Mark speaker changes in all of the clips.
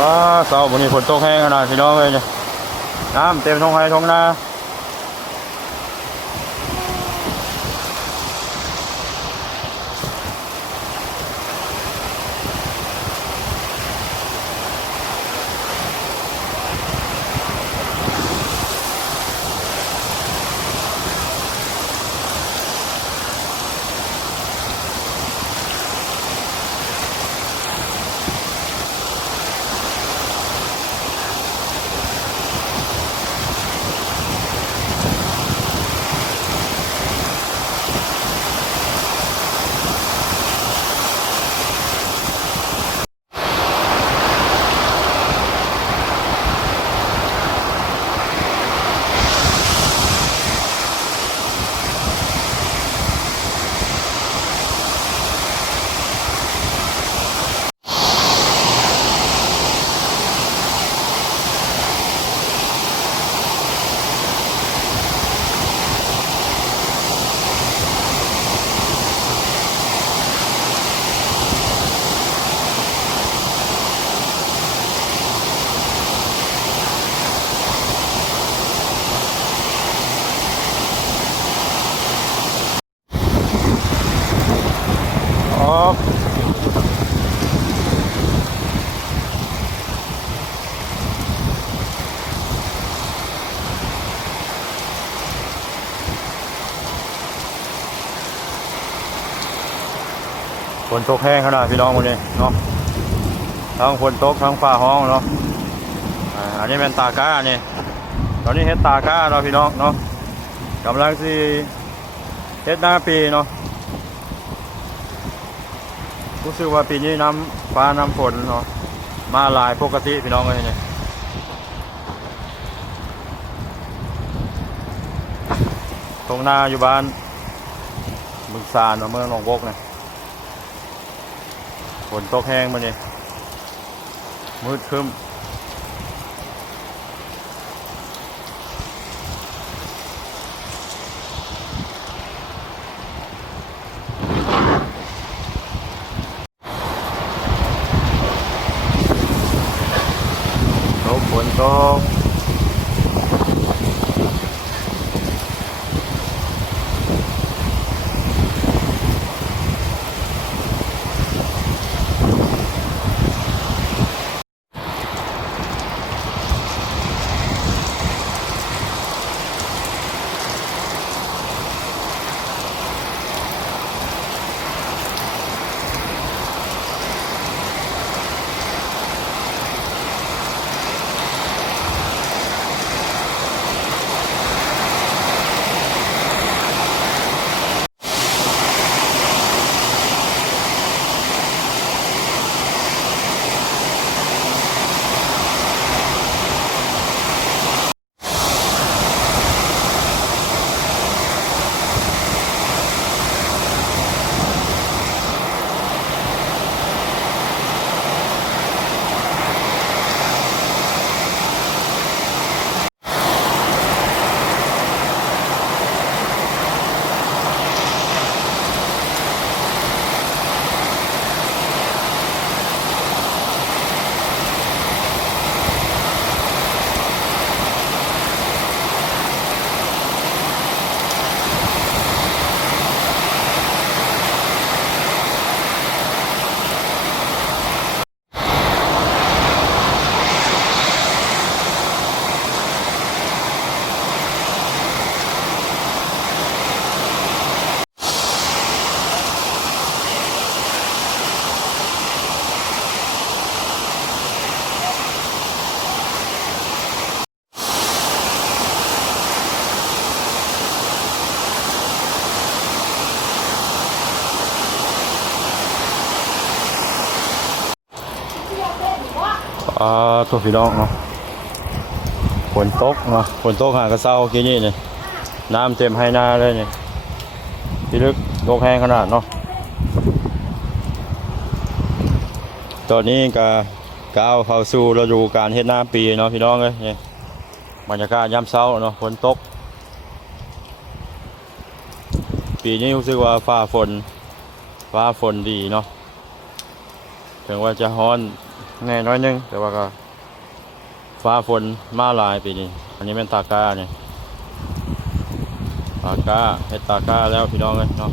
Speaker 1: ว้าเสาร์วันนี้ฝนตกแห้งขนาดพี่น้องเลยเนี่ยน้ำเต็มท้องไร่ท้องนาอ๋อ ฝนตกแห้งขนาดพี่น้องวันนี้เนาะทั้งฝนตกทั้งฟ้าห้องเนาะอันนี้เป็นตาก้านี่ตอนนี้เฮ็ดตาก้าเนาพี่น้องเนาะกำลังสิเฮ็ดหน้าปีเนาะรู้สึกว่าปีนี้น้ำฟ้าน้ำฝนเนาะมาหลายปกติพี่น้องเลยเนี่ยตรงหน้าอยู่บ้านบึงสานเมืองหนองบกเนี่ย ฝนตกแห้งมาเนี่ยมืดครึ้มตกฝนตก อ่าตัวพี่น้องเนาะฝนตกเนาะฝนตกหากระเซ้ากี้นี่เนี่ยน้ำเต็มให้หน้าเลยเนี่ยพี่ลึกตกแห้งขนาดเนาะตอนนี้ก็ก้าวเข้าสู่ฤดูการเฮ็ดหน้าปีเนาะพี่น้องเอ้ยเนี่ยบรรยากาศยามเช้าเนาะฝนตก ปีนี้รู้สึกว่าฟ้าฝนฟ้าฝนดีเนาะถึงว่าจะฮ้อน แน่น้อยหนึง แต่ว่าก็ ฟ้าฝนมาหลายปีนี้ อันนี้เป็นตาก้าเนี่ยตาก้าเฮ็ดตาก้าแล้วพี่น้องเลยเนาะ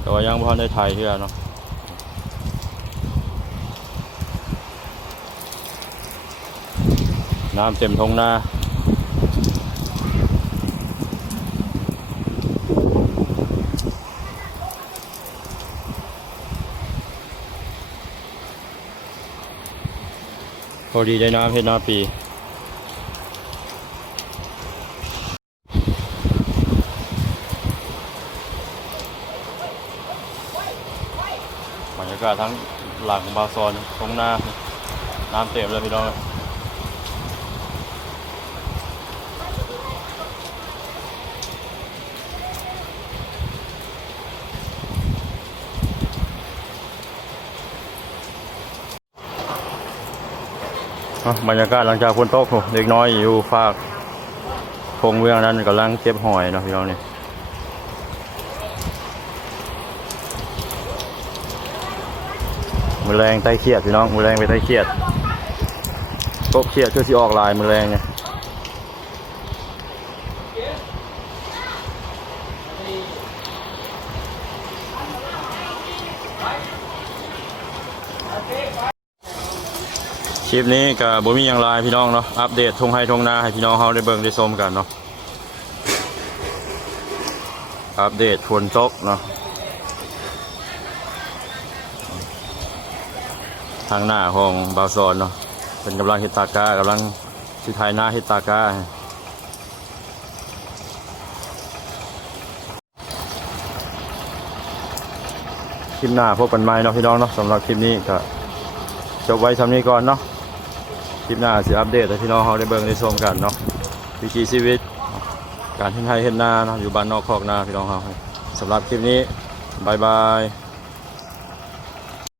Speaker 1: แต่ว่ายังบ่ทันได้ถ่ายเท่าเนาะน้ำเต็มทงนา พอดีได้น้ำเพชรนาปีบรรยากาศทั้งหลังบาซอนตรงหน้า น้ำเต็มเลยพี่น้อง บรรยากาศหลังจากฝนตกเด็กน้อยอยู่ฝากพงเวียงนั้นกำลังเก็บหอยเนาะพี่น้องนี่มือแรงไตเขียดพี่น้องมือแรงไปไตเขียดกบเขียดช่วยสิออกลายมือแรงเนี่ย ลิปนี้กับบ่มีอย่างไรพี่น้องเนาะอัปเดตทงให้ทงนาให้พี่น้องเขาได้เบิ่งได้ชมกันเนาะอัปเดตฝนตกเนาะทางหน้าของบาวซอนเนาะเป็นกำลังเฮดตากากำลังสิไทยหน้าเฮดตากาคลิปหน้าพบกันใหม่เนาะพี่น้องเนาะสำหรับคลิปนี้ก็จบไว้ทำนี้ก่อนเนาะ คลิปหน้าสิอัปเดตให้พี่น้องเขาได้เบิ่งได้ชมกันเนาะวิถีชีวิต การเห็นไทยเฮ็ดนาเนาะอยู่บ้านนอกคอกนาพี่น้องเขาสำหรับคลิปนี้บายบาย